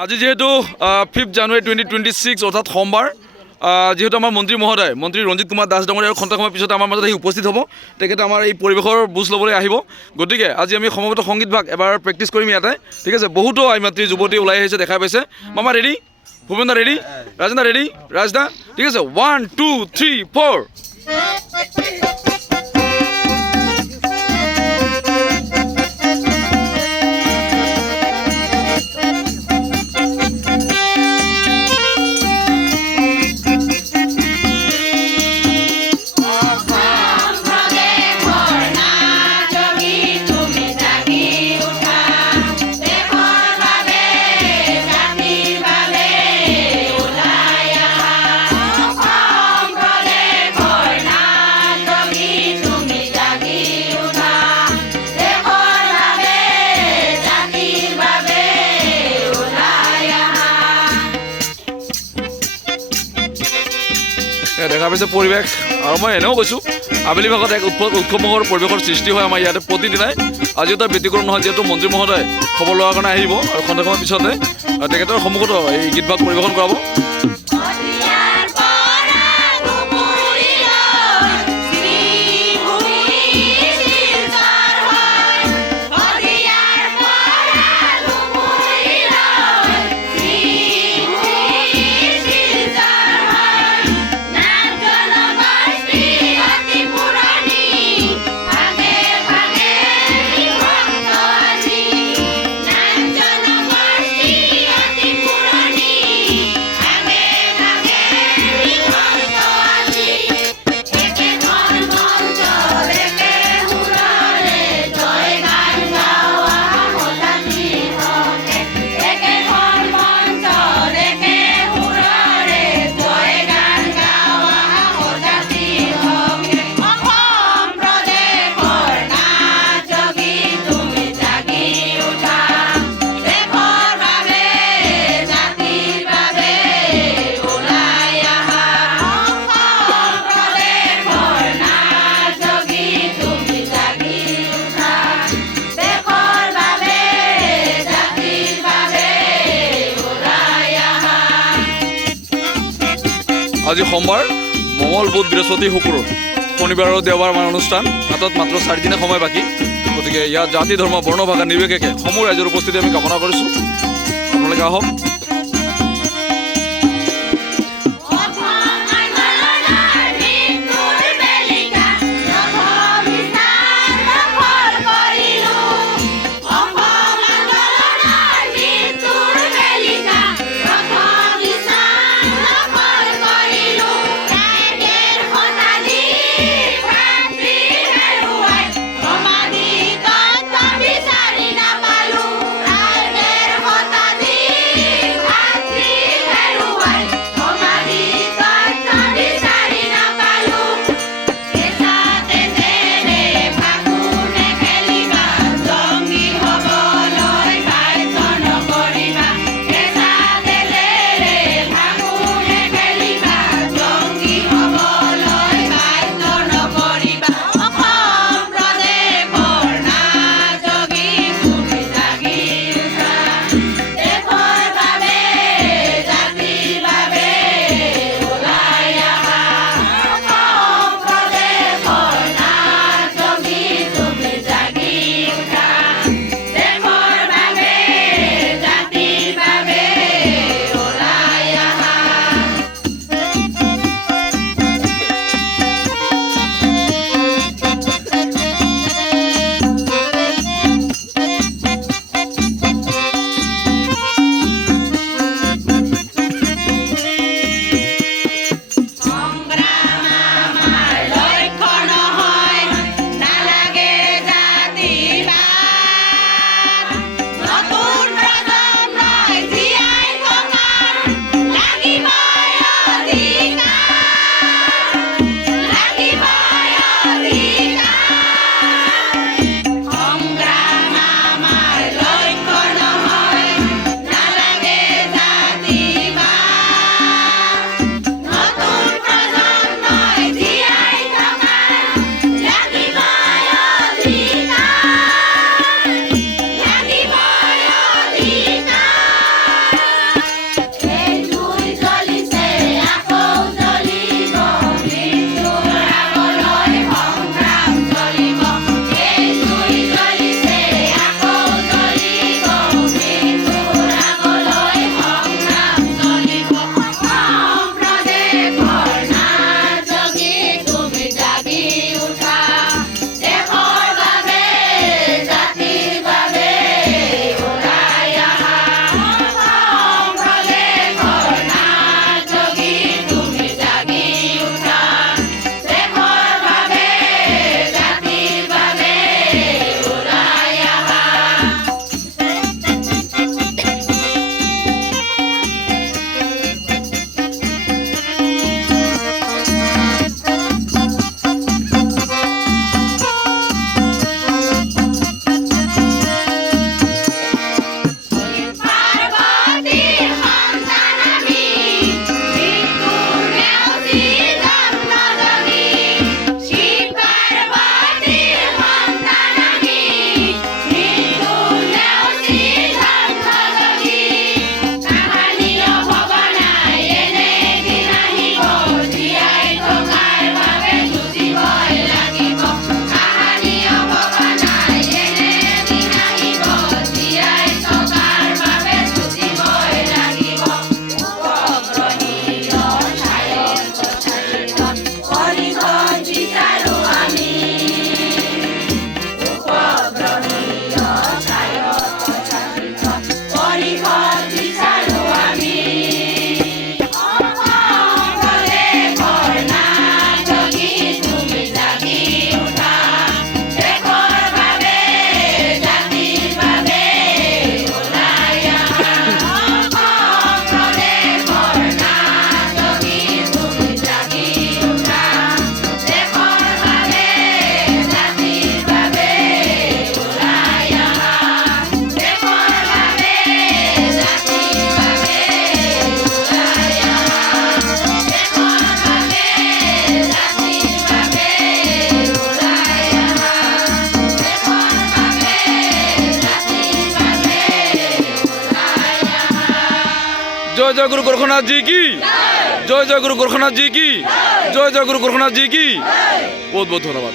আজি যেহেতু 5 জানুৱাৰী 2026 অৰ্থাৎ সোমবাৰ যেহেতু আমাৰ মন্ত্ৰী ৰঞ্জিত কুমাৰ দাস ডাঙৰীয়াৰ খন্তেক সময়ৰ পিছতে আমাৰ মাজত আহি উপস্থিত হ'ব। তেখেতে আমাৰ এই পৰিৱেশৰ বুজ ল'বলৈ আহিব। গতিকে আজি আমি সমবেত সংগীত ভাগ এবাৰ প্ৰেক্টিছ কৰিম ইয়াতে। ঠিক আছে, বহুতো আইমাতৃ যুৱতী ওলাই আহিছে দেখা পাইছে। মামা ৰেডি, ভূপেন দা ৰেডি, ৰাজেন দা ৰেডি, ৰাজদা ঠিক আছে। 1 2 3 4 দেখা পাইছে পৰিৱেশ। আৰু মই এনেও কৈছোঁ আবেলি ভাগত এক উৎসৱমুখৰ পৰিৱেশৰ সৃষ্টি হয় আমাৰ ইয়াতে প্ৰতিদিনাই। আজিও তাৰ ব্যতিক্ৰম নহয়, যিহেতু মন্ত্ৰী মহোদয় খবৰ লোৱাৰ কাৰণে আহিব আৰু খন্তেক সময়ৰ পিছতে তেখেতৰ সন্মুখত এই গীত ভাগ পৰিৱেশন কৰাব। আজি সোমবাৰ, মঙল, বুধ, বৃহস্পতি, শুক্ৰ, শনিবাৰ আৰু দেওবাৰ আমাৰ অনুষ্ঠান। হাতত মাত্ৰ 4 দিনে সময় বাকী। গতিকে ইয়াত জাতি, ধৰ্ম, বৰ্ণ, ভাষা নিৰ্বিশেষে সমূহ ৰাইজৰ উপস্থিতি আমি কামনা কৰিছোঁ। আপোনালোকে আহক। জয় জয় গুরু গোরখনাথ জি কি, জয় জয় গুরু গোরখনাথ জি কি, জয় জয় গুরু গোরখনাথ জি কি। বহুত বহুত ধন্যবাদ।